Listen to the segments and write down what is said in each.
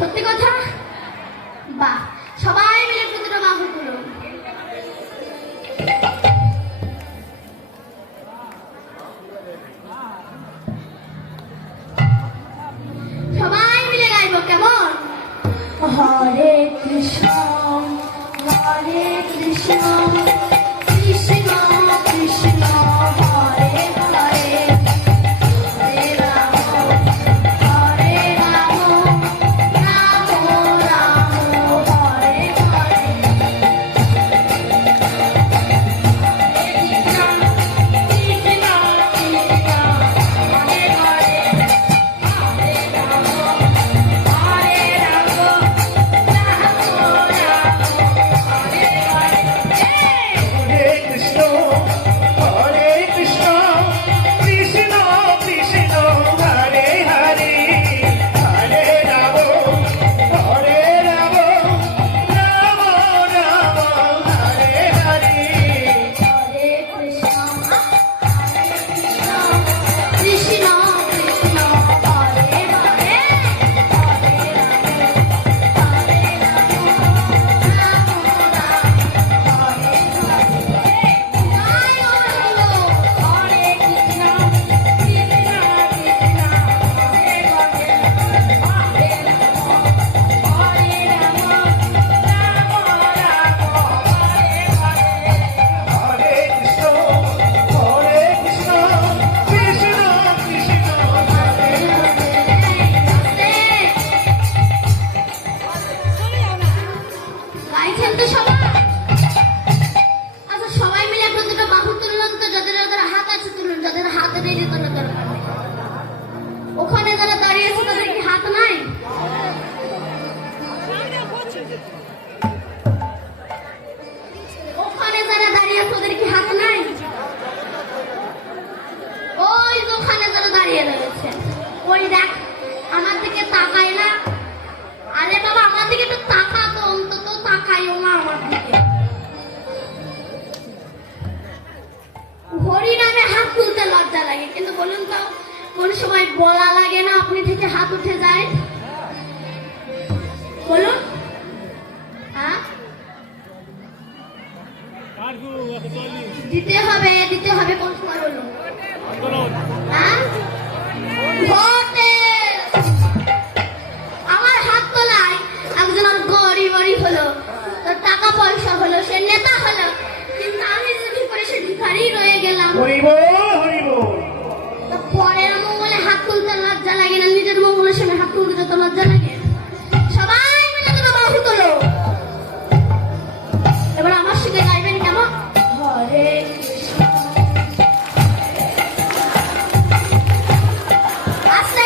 সত্যি কথা? বাহ, সবাই মিলে প্রতিটা বাহু তুলো। সবাই মিলে গাইবো, কেমন? হরে কৃষ্ণ হরে কৃষ্ণ কৃষ্ণ কৃষ্ণ হরে হরে হরে রাম হরে রাম রাম রাম হরে হরে কৃষ্ণ কৃষ্ণ কৃষ্ণ হরে হরে হরে রাম হরে রাম গাইছেন তো সবাই? আচ্ছা, সবাই মিলে প্রতিটা বাহু তুলুন তো, যাদের যাদের হাত আছে তুলুন, যাদের হাতে নেই তোলার দরকার নেই। ওখানে যারা দাঁড়িয়ে আছে তাদের কি হাত নাই? ওখানে যারা দাঁড়িয়ে আছে ওদের কি হাত নাই? ওই ওখানে যারা দাঁড়িয়ে রয়েছে, ওই দেখ আমার দিকে তাকায় না। আরে বাবা, আমার দিকে একটু তাকা তো, অন্তত তাকাইও না আমার দিকে। হরি নামে হাত তুলতে লজ্জা লাগে, কিন্তু বলুন তো কোন সময় বলা লাগে না আপনি থেকে হাত উঠে যায়? বলুন। হ্যাঁ, দিতে হবে দিতে হবে, কোন সময় বলুন? হ্যাঁ, ভোটে আমার হাত তোলায় একজন আর গরিব হলো, তোর টাকা পয়সা হলো, সে নেতা হলো, কিন্তু আমি যদি করে সে ভিখারি রয়ে গেলাম। পরের মঙ্গলে হাত তুলতে লজ্জা লাগে না? নিজের মঙ্গলের সামনে হাত তুলতে তো লজ্জা লাগে। সবাই মিলে তোমরা বাহু তোলো। এবার আমার সঙ্গে গাইবেন, কেমন? হরে কৃষ্ণ আস্তে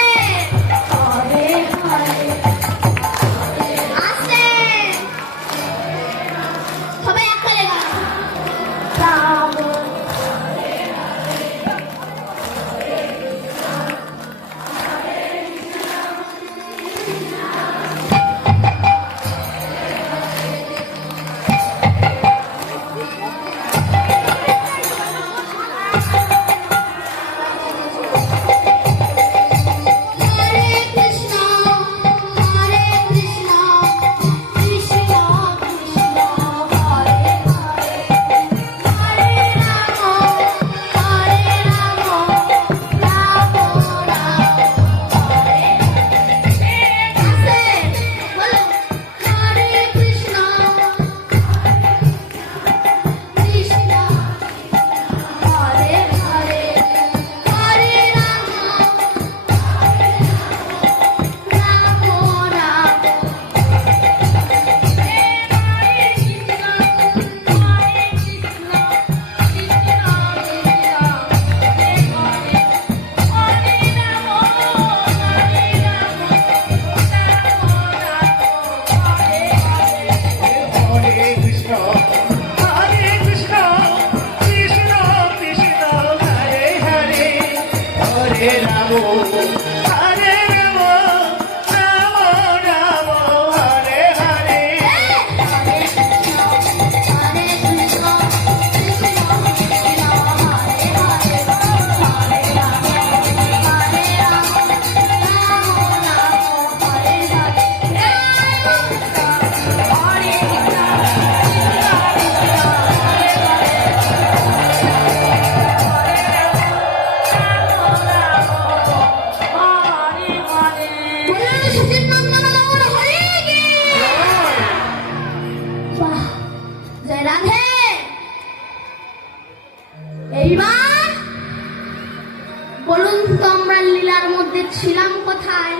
এইবার বলুন তো আমরা লীলার মধ্যে ছিলাম কোথায়?